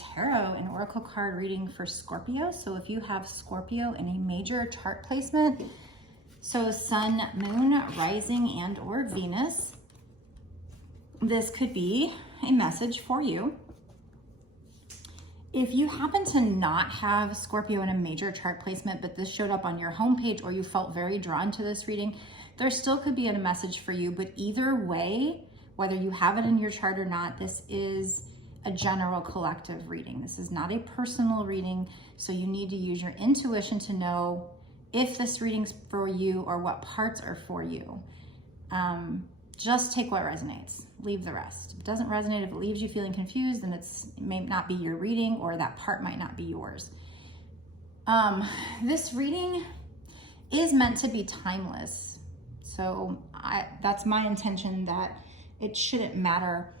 Tarot, an oracle card reading for Scorpio. So if you have Scorpio in a major chart placement, so Sun, Moon, Rising, and or Venus, this could be a message for you. If you happen to not have Scorpio in a major chart placement, but this showed up on your homepage or you felt very drawn to this reading, there still could be a message for you. But either way, whether you have it in your chart or not, this is a general collective reading. This is not a personal reading, so you need to use your intuition to know if this reading's for you or what parts are for you. Just take what resonates, leave the rest. If it doesn't resonate, if it leaves you feeling confused, then it may not be your reading or that part might not be yours. This reading is meant to be timeless. So that's my intention, that it shouldn't matter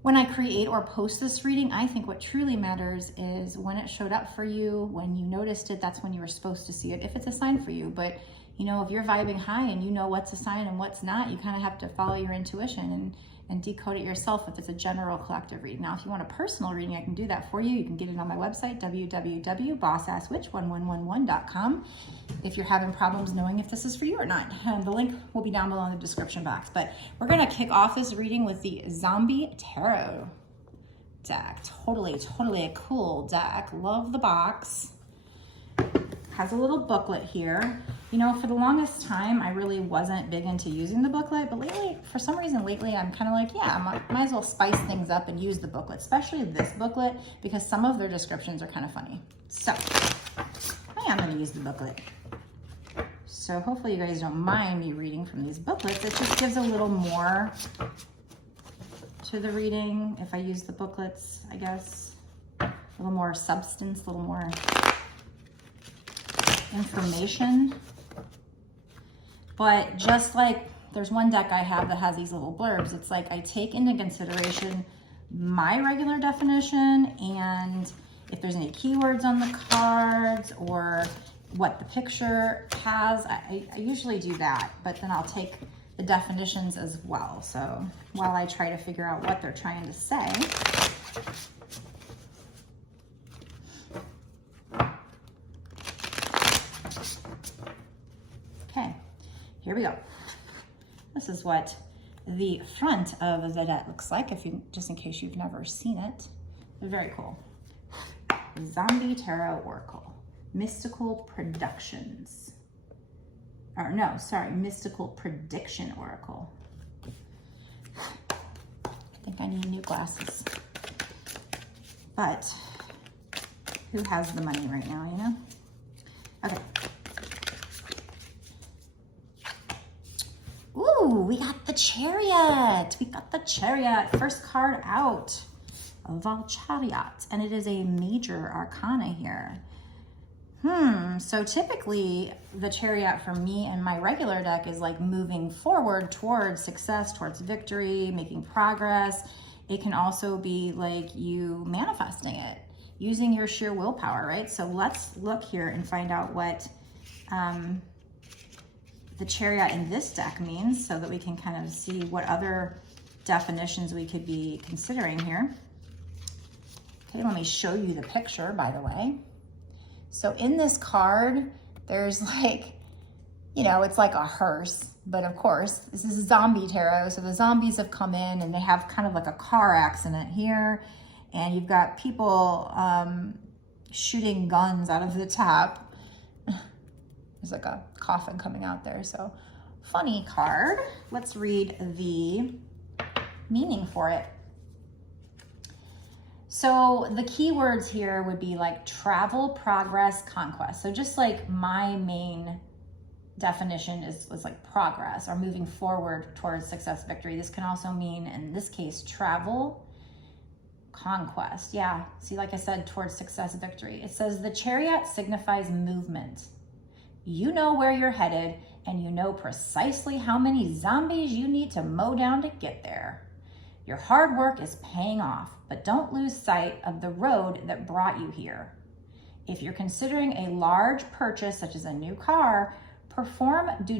when I create or post this reading. I think what truly matters is when it showed up for you, when you noticed it, that's when you were supposed to see it, if it's a sign for you. But you know, if you're vibing high and you know what's a sign and what's not, you kind of have to follow your intuition and decode it yourself if it's a general collective reading. Now, if you want a personal reading, I can do that for you. You can get it on my website, www.bossasswitch1111.com, if you're having problems knowing if this is for you or not. And the link will be down below in the description box. But we're going to kick off this reading with the Zombie Tarot deck. Totally a cool deck. Love the box. Has a little booklet here. You know, for the longest time, I really wasn't big into using the booklet, but lately, for some reason I'm kind of like, yeah, might as well spice things up and use the booklet, especially this booklet, because some of their descriptions are kind of funny. So, I am going to use the booklet. So hopefully you guys don't mind me reading from these booklets. It just gives a little more to the reading if I use the booklets, I guess. A little more substance, a little more information. But just like there's one deck I have that has these little blurbs, it's like I take into consideration my regular definition and if there's any keywords on the cards or what the picture has. I usually do that, but then I'll take the definitions as well. So while I try to figure out what they're trying to say, okay, here we go. This is what the front of the deck looks like, just in case you've never seen it. Very cool. Zombie Tarot Oracle, Mystical Productions. Or no, sorry, Mystical Prediction Oracle. I think I need new glasses. But who has the money right now, you know? Okay. Ooh, we got the Chariot. We got the Chariot. First card out of all Chariot. And it is a major arcana here. So typically the Chariot for me and my regular deck is like moving forward towards success, towards victory, making progress. It can also be like you manifesting it, using your sheer willpower, right? So let's look here and find out what the Chariot in this deck means so that we can kind of see what other definitions we could be considering here. Okay, let me show you the picture, by the way. So in this card, there's like, you know, it's like a hearse, but of course, this is Zombie Tarot, so the zombies have come in and they have kind of like a car accident here, and you've got people shooting guns out of the top. There's like a coffin coming out there, so funny card. Let's read the meaning for it. So the keywords here would be like travel, progress, conquest. So just like my main definition is like progress or moving forward towards success, victory. This can also mean, in this case, travel, conquest. Yeah, see, like I said, towards success, victory. It says the Chariot signifies movement. You know where you're headed and you know precisely how many zombies you need to mow down to get there. Your hard work is paying off, but don't lose sight of the road that brought you here. If you're considering a large purchase, such as a new car, perform due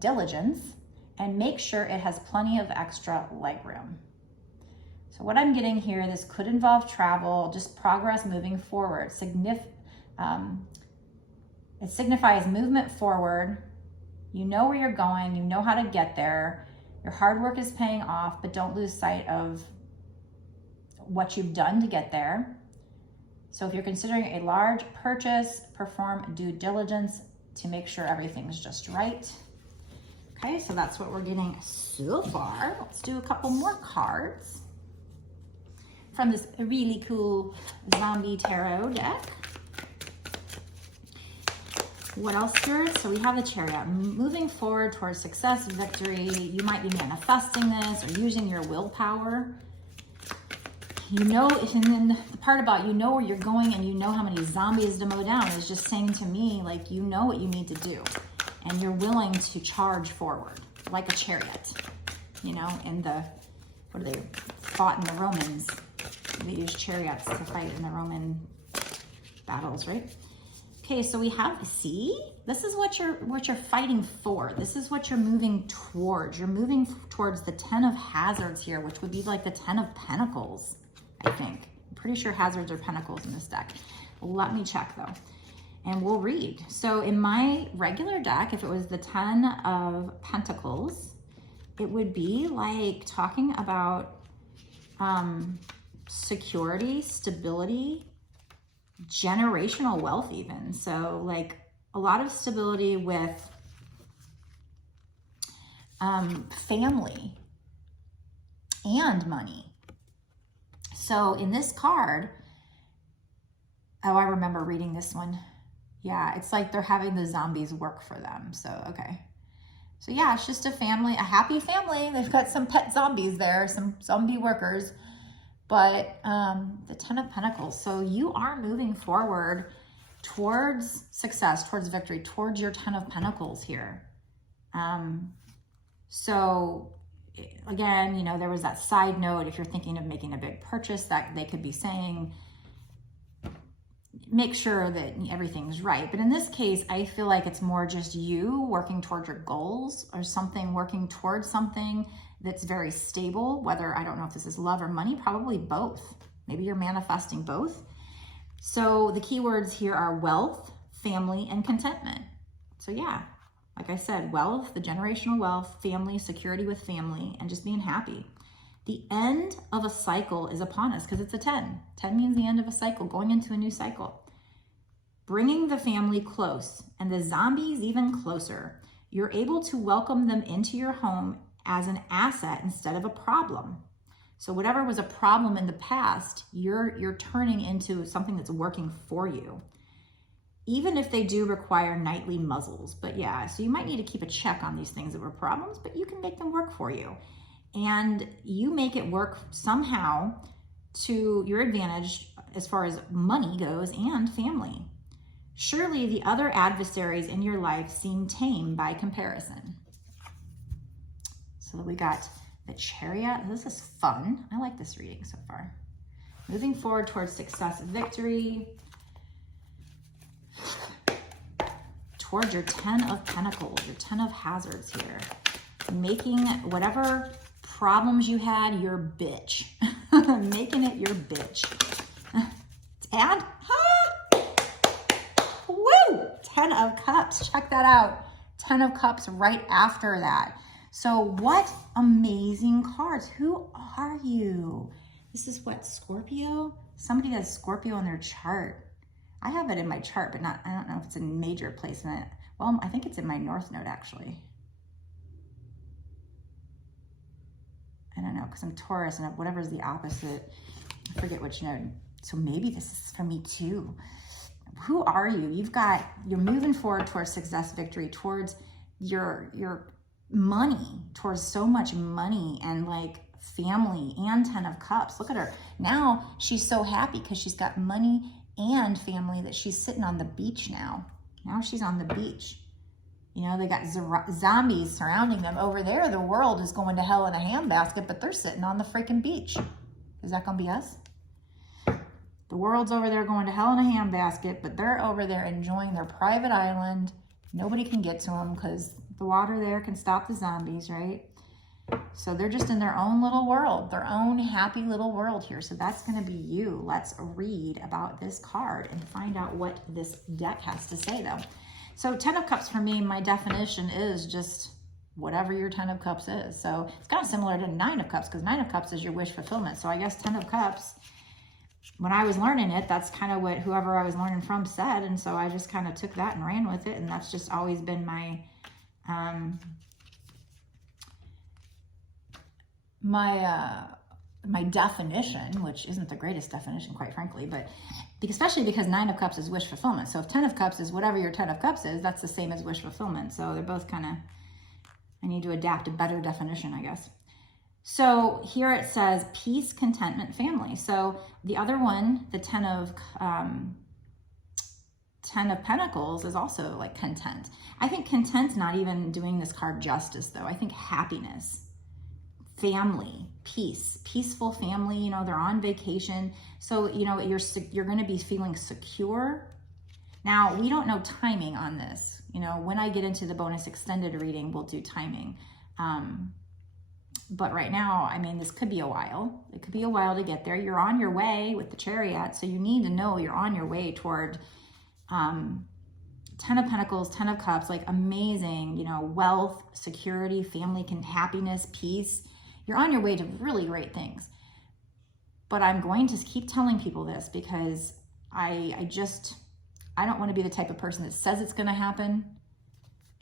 diligence and make sure it has plenty of extra legroom. So what I'm getting here, this could involve travel, just progress moving forward. It signifies movement forward. You know where you're going, you know how to get there. Your hard work is paying off, but don't lose sight of what you've done to get there. So if you're considering a large purchase, perform due diligence to make sure everything's just right. Okay, so that's what we're getting so far. Let's do a couple more cards from this really cool zombie tarot deck. What else, Spirit? So we have the Chariot. Moving forward towards success, victory. You might be manifesting this or using your willpower. You know, and then the part about you know where you're going and you know how many zombies to mow down is just saying to me, like, you know what you need to do. And you're willing to charge forward like a chariot. You know, in the, what do they fought in the Romans? They used chariots to fight in the Roman battles, right? Okay, so we have, see, this is what you're fighting for. This is what you're moving towards. You're moving towards the 10 of Hazards here, which would be like the 10 of Pentacles, I think. I'm pretty sure Hazards are Pentacles in this deck. Let me check though, and we'll read. So in my regular deck, if it was the 10 of Pentacles, it would be like talking about security, stability, generational wealth even. So like a lot of stability with family and money. So in this card, oh, I remember reading this one. Yeah, it's like they're having the zombies work for them. So, okay. So yeah, it's just a family, a happy family. They've got some pet zombies there, some zombie workers. But the 10 of Pentacles, so you are moving forward towards success, towards victory, towards your 10 of Pentacles here. So again, you know, there was that side note, if you're thinking of making a big purchase, that they could be saying, make sure that everything's right. But in this case, I feel like it's more just you working towards your goals or something, working towards something that's very stable, whether, I don't know if this is love or money, probably both. Maybe you're manifesting both. So the keywords here are wealth, family, and contentment. So yeah, like I said, wealth, the generational wealth, family, security with family, and just being happy. The end of a cycle is upon us because it's a 10. 10 means the end of a cycle, going into a new cycle. Bringing the family close and the zombies even closer. You're able to welcome them into your home as an asset instead of a problem. So whatever was a problem in the past, you're turning into something that's working for you. Even if they do require nightly muzzles. But yeah, so you might need to keep a check on these things that were problems, but you can make them work for you. And you make it work somehow to your advantage as far as money goes and family. Surely the other adversaries in your life seem tame by comparison. So we got the Chariot. This is fun. I like this reading so far. Moving forward towards success, victory. Towards your 10 of Pentacles, your 10 of Hazards here. Making whatever problems you had your bitch. Making it your bitch. And, woo! 10 of Cups. Check that out. 10 of Cups right after that. So what amazing cards. Who are you? This is what, Scorpio? Somebody has Scorpio in their chart. I have it in my chart, but I don't know if it's a major place in it. Well, I think it's in my North Node, actually. I don't know, because I'm Taurus, and whatever's the opposite, I forget which node. So maybe this is for me too. Who are you? You're moving forward towards success, victory, towards your money, towards so much money and like family and 10 of Cups. Look at her. Now she's so happy because she's got money and family that she's sitting on the beach now. Now she's on the beach. You know, they got zombies surrounding them. Over there, the world is going to hell in a handbasket, but they're sitting on the freaking beach. Is that going to be us? The world's over there going to hell in a handbasket, but they're over there enjoying their private island. Nobody can get to them because the water there can stop the zombies, right? So they're just in their own little world, their own happy little world here. So that's going to be you. Let's read about this card and find out what this deck has to say, though. So 10 of Cups for me, my definition is just whatever your 10 of Cups is. So it's kind of similar to 9 of Cups, because 9 of Cups is your wish fulfillment. So I guess 10 of Cups, when I was learning it, that's kind of what whoever I was learning from said. And so I just kind of took that and ran with it. And that's just always been my, my definition, which isn't the greatest definition, quite frankly, but especially because 9 of Cups is wish fulfillment. So if 10 of Cups is whatever your 10 of Cups is, that's the same as wish fulfillment. So they're both kind of, I need to adapt a better definition, I guess. So here it says peace, contentment, family. So the other one, the 10 of Pentacles, is also like content. I think content's not even doing this card justice, though. I think happiness, family, peace, peaceful family. You know, they're on vacation, so you know you're going to be feeling secure. Now, we don't know timing on this. You know, when I get into the bonus extended reading, we'll do timing. But right now, I mean, this could be a while. It could be a while to get there. You're on your way with the Chariot, so you need to know you're on your way toward 10 of Pentacles, 10 of Cups, like amazing, you know, wealth, security, family, happiness, peace. You're on your way to really great things. But I'm going to keep telling people this because I don't want to be the type of person that says it's going to happen.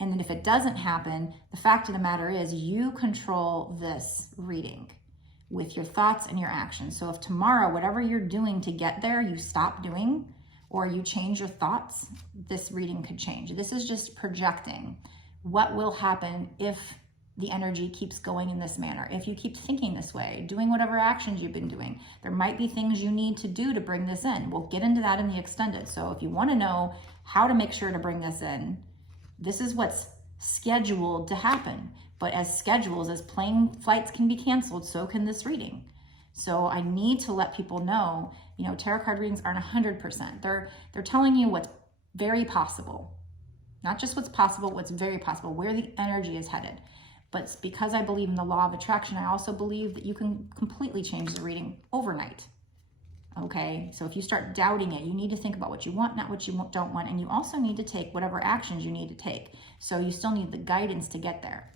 And then if it doesn't happen, the fact of the matter is you control this reading with your thoughts and your actions. So if tomorrow, whatever you're doing to get there, you stop doing or you change your thoughts, this reading could change. This is just projecting what will happen if the energy keeps going in this manner. If you keep thinking this way, doing whatever actions you've been doing, there might be things you need to do to bring this in. We'll get into that in the extended. So if you want to know how to make sure to bring this in, this is what's scheduled to happen. But as schedules, as plane flights can be canceled, so can this reading. So I need to let people know, you know, tarot card readings aren't 100%. They're telling you what's very possible. Not just what's possible, what's very possible, where the energy is headed. But because I believe in the law of attraction, I also believe that you can completely change the reading overnight. Okay, so if you start doubting it, you need to think about what you want, not what you don't want. And you also need to take whatever actions you need to take. So you still need the guidance to get there.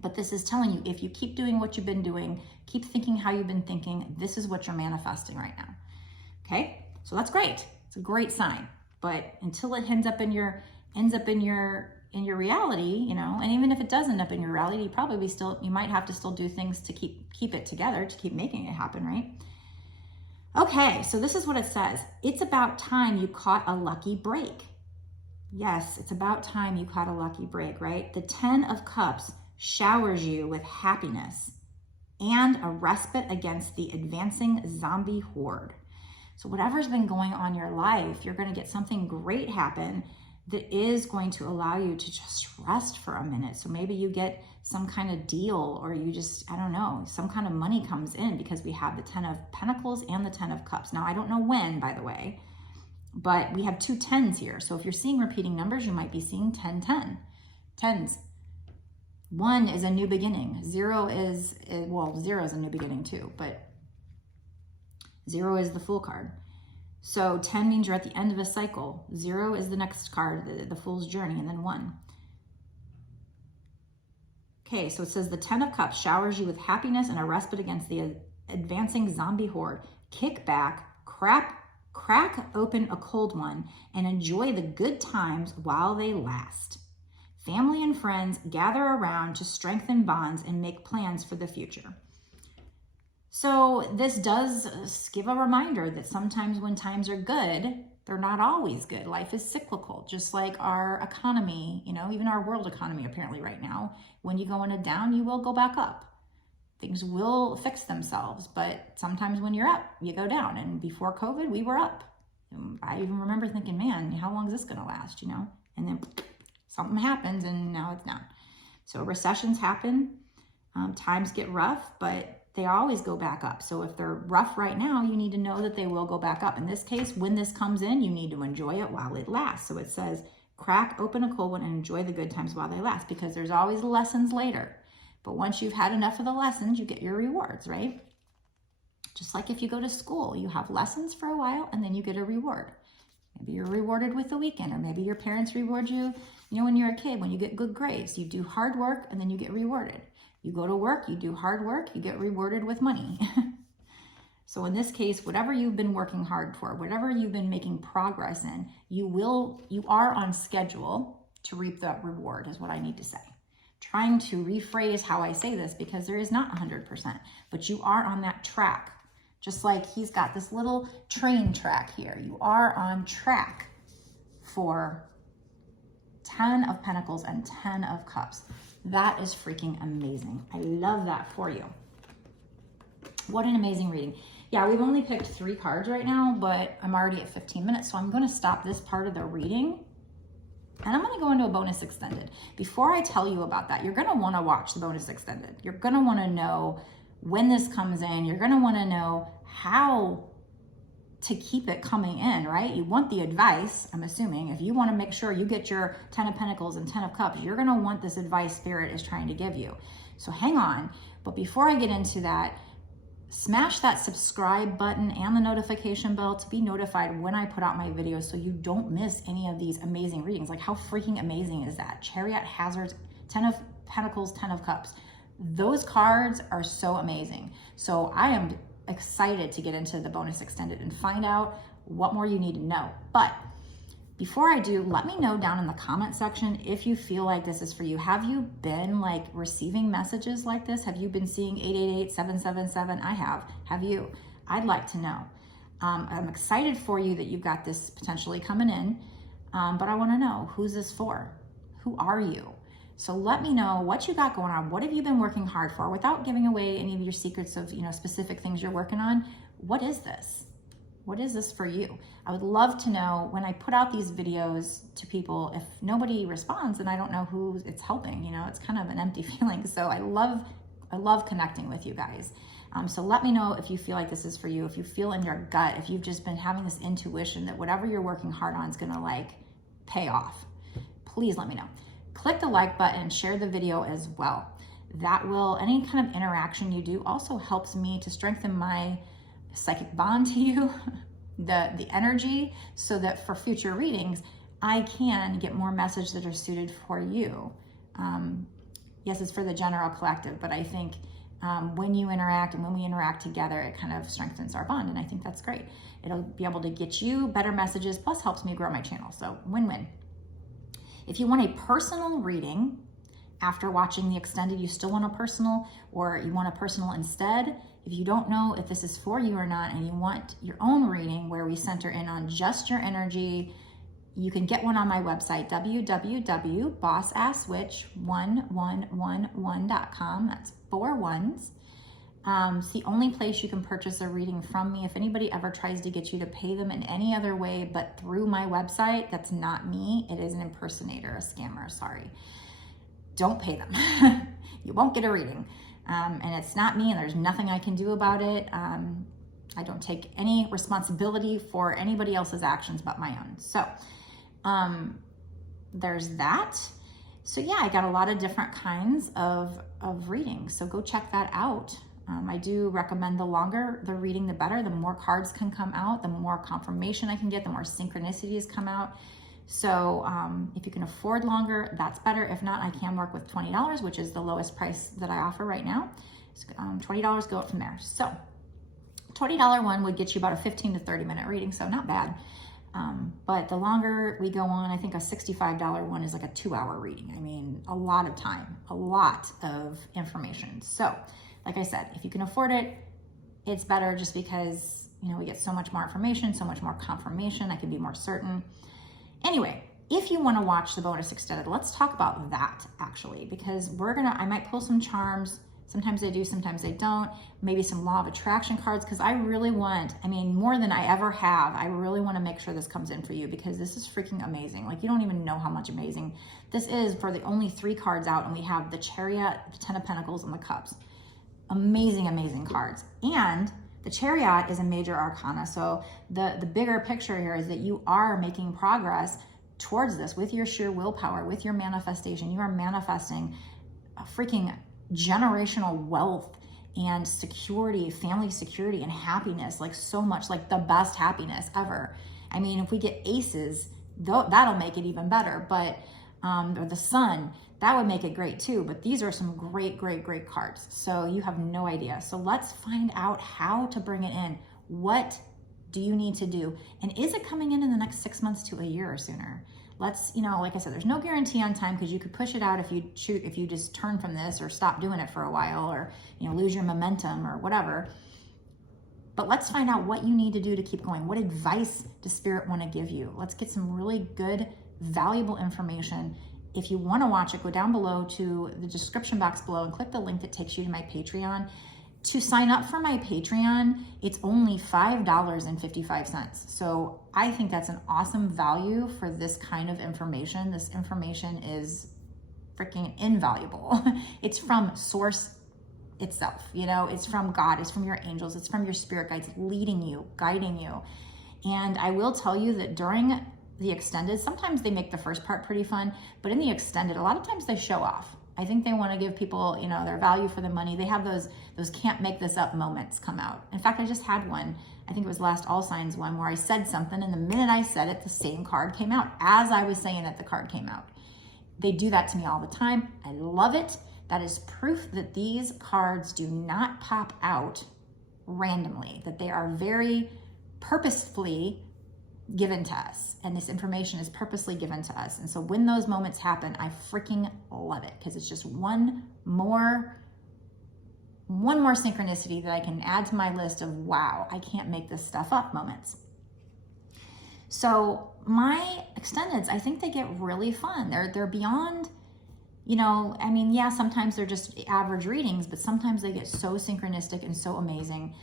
But this is telling you, if you keep doing what you've been doing, keep thinking how you've been thinking, this is what you're manifesting right now. Okay, so that's great. It's a great sign. But until it ends up in your reality, you know, and even if it does end up in your reality, you might have to still do things to keep it together, to keep making it happen, right? Okay, so this is what it says. It's about time you caught a lucky break. Yes, it's about time you caught a lucky break, right? The 10 of Cups showers you with happiness and a respite against the advancing zombie horde. So whatever's been going on in your life, you're going to get something great happen that is going to allow you to just rest for a minute. So maybe you get some kind of deal, or you just, I don't know, some kind of money comes in, because we have the 10 of Pentacles and the 10 of Cups. Now, I don't know when, by the way, but we have two 10s here. So if you're seeing repeating numbers, you might be seeing 10, 10. 10s. 1 is a new beginning. 0 is a new beginning too, but 0 is the Fool card. So 10 means you're at the end of a cycle. 0 is the next card, the Fool's journey, and then 1. Okay, so it says the 10 of Cups showers you with happiness and a respite against the advancing zombie horde. Kick back, crack open a cold one, and enjoy the good times while they last. Family and friends gather around to strengthen bonds and make plans for the future. So this does give a reminder that sometimes when times are good, they're not always good. Life is cyclical, just like our economy, you know, even our world economy apparently right now. When you go in a down, you will go back up. Things will fix themselves, but sometimes when you're up, you go down. And before COVID, we were up. I even remember thinking, man, how long is this going to last, you know? And then something happens and now it's down. So recessions happen, times get rough, but they always go back up. So if they're rough right now, you need to know that they will go back up. In this case, when this comes in, you need to enjoy it while it lasts. So it says, crack open a cold one and enjoy the good times while they last, because there's always lessons later. But once you've had enough of the lessons, you get your rewards, right? Just like if you go to school, you have lessons for a while and then you get a reward. Maybe you're rewarded with the weekend, or maybe your parents reward you, when you're a kid, when you get good grades. You do hard work and then you get rewarded. You go to work, you do hard work, you get rewarded with money. So in this case, whatever you've been working hard for, whatever you've been making progress in, you are on schedule to reap that reward, is what I need to say. Trying to rephrase how I say this, because there is not 100%, but you are on that track. Just like he's got this little train track here. You are on track for 10 of Pentacles and 10 of Cups. That is freaking amazing. I love that for you. What an amazing reading. Yeah, we've only picked 3 cards right now, but I'm already at 15 minutes, so I'm going to stop this part of the reading. And I'm going to go into a bonus extended. Before I tell you about that, you're going to want to watch the bonus extended. You're going to want to know when this comes in. You're going to want to know how to keep it coming in, right? You want the advice, I'm assuming. If you want to make sure you get your 10 of Pentacles and 10 of Cups, you're going to want this advice Spirit is trying to give you. So hang on. But before I get into that, smash that subscribe button and the notification bell to be notified when I put out my videos so you don't miss any of these amazing readings. Like, how freaking amazing is that? Chariot, Hazards, 10 of Pentacles, 10 of Cups. Those cards are so amazing. So I am excited to get into the bonus extended and find out what more you need to know. But before I do, let me know down in the comment section if you feel like this is for you. Have you been like receiving messages like this? Have you been seeing 888-777? I have. Have you? I'd like to know. I'm excited for you that you've got this potentially coming in, but I want to know, who's this for? Who are you? So let me know what you got going on. What have you been working hard for? Without giving away any of your secrets of, specific things you're working on, what is this? What is this for you? I would love to know when I put out these videos to people. If nobody responds, then I don't know who it's helping. It's kind of an empty feeling. So I love connecting with you guys. So let me know if you feel like this is for you. If you feel in your gut, if you've just been having this intuition that whatever you're working hard on is gonna pay off. Please let me know. Click the like button and share the video as well. That will, any kind of interaction you do also helps me to strengthen my psychic bond to you, the energy, so that for future readings, I can get more messages that are suited for you. Yes, it's for the general collective, but I think when you interact and when we interact together, it kind of strengthens our bond, and I think that's great. It'll be able to get you better messages, plus helps me grow my channel, so win-win. If you want a personal reading after watching the extended, you still want a personal, or you want a personal instead, if you don't know if this is for you or not and you want your own reading where we center in on just your energy, you can get one on my website, www.bossasswitch1111.com. That's 4 ones. It's the only place you can purchase a reading from me. If anybody ever tries to get you to pay them in any other way but through my website, that's not me. It is an impersonator, a scammer, sorry. Don't pay them. You won't get a reading. And it's not me, and there's nothing I can do about it. I don't take any responsibility for anybody else's actions but my own. So there's that. So yeah, I got a lot of different kinds of readings. So go check that out. I do recommend the longer the reading, the better. The more cards can come out, the more confirmation I can get, the more synchronicities come out. So if you can afford longer, that's better. If not, I can work with $20, which is the lowest price that I offer right now. So, $20, go up from there. So $20 one would get you about a 15 to 30 minute reading, so not bad. But the longer we go on, I think a $65 one is like a 2-hour reading. I mean, a lot of time, a lot of information. So like I said, if you can afford it, it's better, just because, we get so much more information, so much more confirmation. I can be more certain. Anyway, if you want to watch the bonus extended, let's talk about that actually, because I might pull some charms. Sometimes I do, sometimes I don't. Maybe some law of attraction cards, because I really want, more than I ever have, I really want to make sure this comes in for you, because this is freaking amazing. Like, you don't even know how much amazing this is for the only 3 cards out, and we have the Chariot, the 10 of Pentacles, and the Cups. Amazing, amazing cards. And the Chariot is a major arcana, so the bigger picture here is that you are making progress towards this with your sheer willpower, with your manifestation. You are manifesting a freaking generational wealth and security, family security and happiness, like so much, like the best happiness ever. I mean, if we get aces, that'll make it even better, but, or the sun, that would make it great too. But these are some great, great, great cards. So you have no idea. So let's find out how to bring it in. What do you need to do? And is it coming in the next 6 months to a year or sooner? Let's, you know, like I said, there's no guarantee on time because you could push it out if you just turn from this or stop doing it for a while, or, you know, lose your momentum or whatever. But let's find out what you need to do to keep going. What advice does Spirit want to give you? Let's get some really good, valuable information. If you want to watch it, go down below to the description box below and click the link that takes you to my Patreon. To sign up for my Patreon, it's only $5.55. So I think that's an awesome value for this kind of information. This information is freaking invaluable. It's from source itself, you know, it's from God, it's from your angels, it's from your spirit guides leading you, guiding you. And I will tell you that during the extended, sometimes they make the first part pretty fun, but in the extended, a lot of times they show off. I think they want to give people, you know, their value for the money. They have those can't make this up moments come out. In fact, I just had one, I think it was last All Signs one, where I said something and the minute I said it, the same card came out. As I was saying it, the card came out. They do that to me all the time. I love it. That is proof that these cards do not pop out randomly, that they are very purposefully given to us, and this information is purposely given to us. And so when those moments happen, I freaking love it, because it's just one more synchronicity that I can add to my list of, wow, I can't make this stuff up moments. So my extendeds, I think they get really fun. They're beyond, you know, I mean, yeah, sometimes they're just average readings, but sometimes they get so synchronistic and so amazing.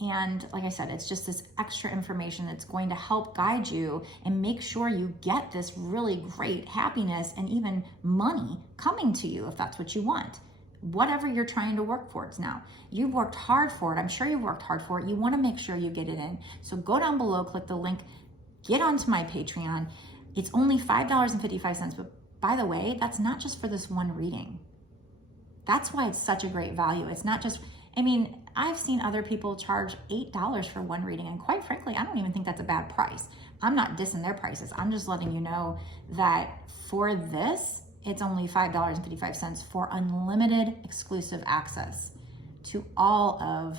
And like I said, it's just this extra information that's going to help guide you and make sure you get this really great happiness and even money coming to you if that's what you want. Whatever you're trying to work towards now. You've worked hard for it. I'm sure you've worked hard for it. You want to make sure you get it in. So go down below, click the link, get onto my Patreon. It's only $5.55. But by the way, that's not just for this one reading. That's why it's such a great value. It's not just, I mean, I've seen other people charge $8 for one reading, and quite frankly, I don't even think that's a bad price. I'm not dissing their prices. I'm just letting you know that for this, it's only $5.55 for unlimited exclusive access to all of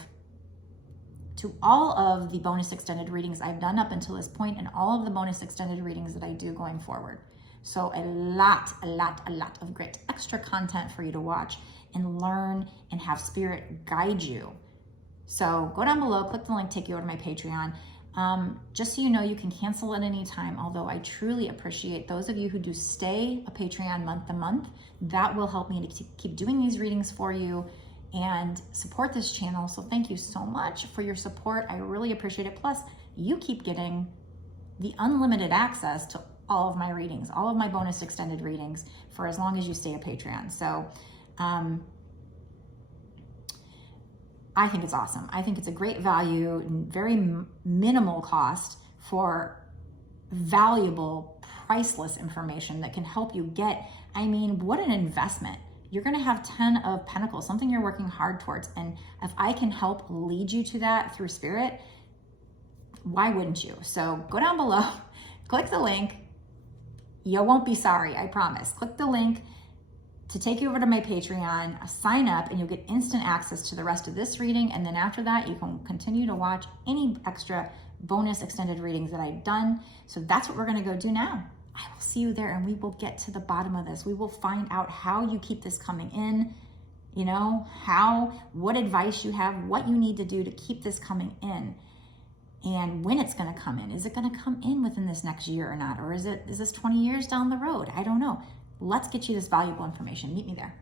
the bonus extended readings I've done up until this point, and all of the bonus extended readings that I do going forward. So a lot of great extra content for you to watch and learn and have Spirit guide you. So go down below, click the link, take you over to my Patreon. Just so you know, you can cancel at any time, although I truly appreciate those of you who do stay a Patreon month to month. That will help me to keep doing these readings for you and support this channel. So thank you so much for your support. I really appreciate it. Plus, you keep getting the unlimited access to all of my readings, all of my bonus extended readings for as long as you stay a Patreon. So I think it's awesome. I think it's a great value and very minimal cost for valuable, priceless information that can help you get, I mean, what an investment. You're going to have 10 of Pentacles, something you're working hard towards. And if I can help lead you to that through Spirit, why wouldn't you? So go down below, click the link. You won't be sorry, I promise. Click the link to take you over to my Patreon, sign up, and you'll get instant access to the rest of this reading. And then after that, you can continue to watch any extra bonus extended readings that I've done. So that's what we're gonna go do now. I will see you there, and we will get to the bottom of this. We will find out how you keep this coming in, you know, what advice you have, what you need to do to keep this coming in, and when it's gonna come in. Is it gonna come in within this next year or not? Or is this 20 years down the road? I don't know. Let's get you this valuable information. Meet me there.